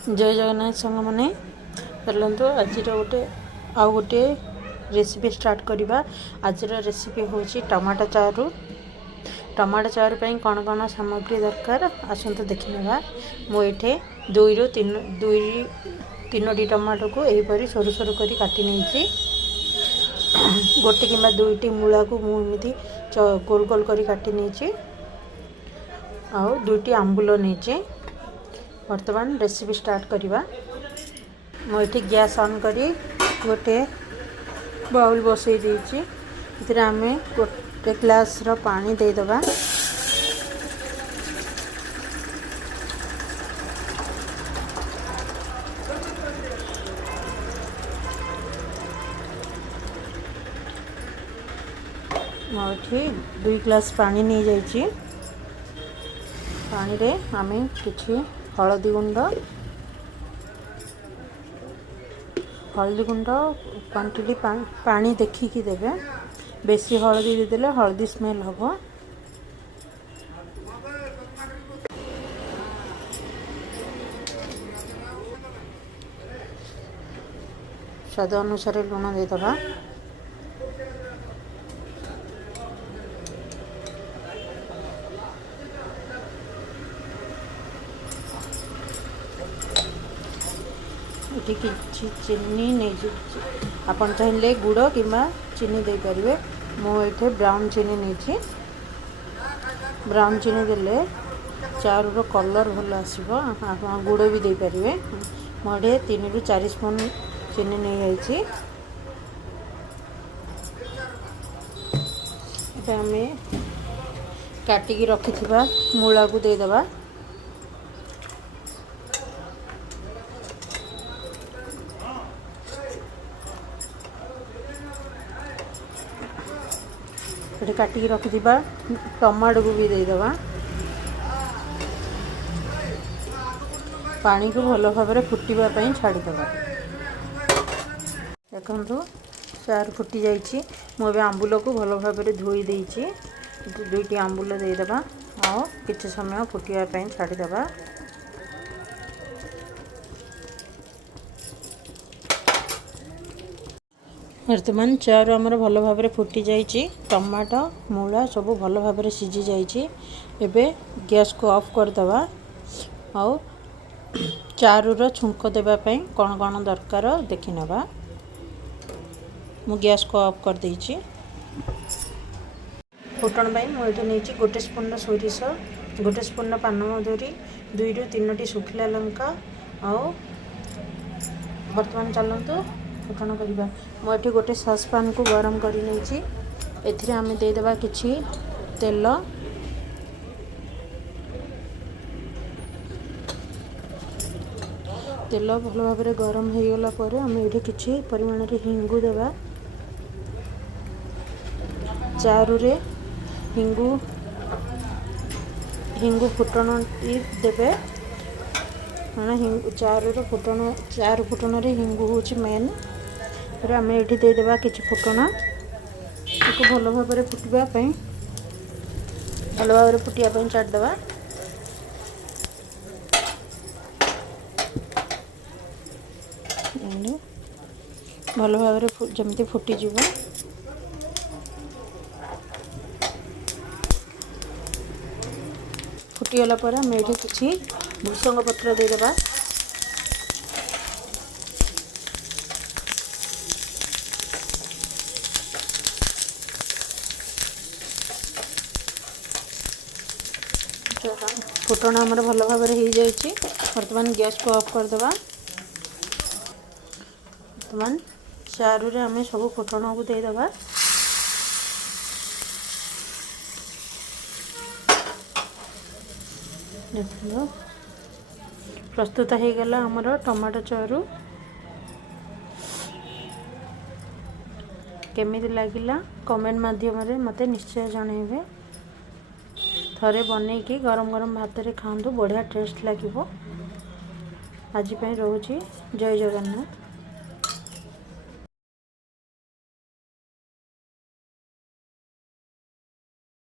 जय जगन्नाथ सांग मैंने चलतु आज गोटे रेसिपी स्टार्ट करवा। आज रेसिपी हूँ टमाटो चारू। टमाटो चारू पर कौन कौन सामग्री दरकार आसतु देखने। मुझे दुई तीनो टमाटो को यहीपरी सरू सरू कर काटी नहीं गोटे कि दुईटी मूला को मुझे गोल गोल कर काटी नहीं आउ दुईटी आंबुल नहीं। वर्तमान रेसिपी स्टार्ट करवा। मुझे गैस ऑन करी गोटे बाउल बसई देती आम गोटे ग्लास रो पानी देदबा। मुझे 2 ग्लास पानी नहीं जाइए। पानी रे आमे किछि हलदी गुंड क्वांटिटी पानी देखिकी देवे। बेसी हलदी देदेले हलदी स्मेल हम। स्वाद अनुसार लुण देदबा। ये किसी चीनी नहीं आपन चाहिए गुड़ कि चीनी दे पारे। मुझे ब्राउन चीनी नहीं। ब्राउन चीनी देले चारू रो कलर भल आसो। आप गुड़ भी दे पारे। मुझे 3 ରୁ 4 स्पून चीनी नहीं जाइए। आम काटिकी रखि मूला को देदबा। ये काटिकी रखि टमाटो को भी देदबा। पानी को भल भाव फुटापी छाड़ीदबा। देखु चार फुटी जाइए। मुझे आंबुल को भल भाव धोई देती। दुईटी आंबुल देदबा और किसी समय फुटापी छाड़ीदबा। वर्तमान चारू आमर भल भाव फुटी जाइए। टमाटो मूला सब भल भाव सीझी जाइए। एबे गैस को ऑफ करदबा। और चारूर छुंक देवाई कौन कौन दरकार देखि नबा। मु गैस को ऑफ कर देइछि। फुटण पाई मुझे नहीं गोटे स्पून सोरिष, गोटे स्पून पानमधुरी, 2 ରୁ 3ଟି सुखिला लंका। और वर्तमान चलतु फुटण करवा। मुझे गोटे ससपान को गरम कर नहीं। आम देदबा किछि तेल। तेल भल भाव गरम हो गला पर आम ये किछि परिमाण रे हिंगु देवा। चारू रे हिंगु फुटण देवे। चारू फुटण रे हिंगु हूँ मेन। फिर आम ये देदबा किछि फुटण भल भाव फुटापी भल भाव फुटापी छाड़ीदबा। भल भाव जमी फुटीज। फुटीगला पर आम ये किछि भूसंग पत्र देदबा। फुटण आमर भल भाव हो जाइए। वर्तमान गैस को ऑफ करदबा। वर्तमान चारू रे आम सब फुटण को देदबा। देखो प्रस्तुत हो गला आमर टमाटो चारू। केमिति लागिला कमेंट माध्यम रे मते निश्चय जनइबे। थरे बनईकी गरम गरम भात रे खांतु बढ़िया टेस्ट लगिवो। आज रोची जय जगन्नाथ।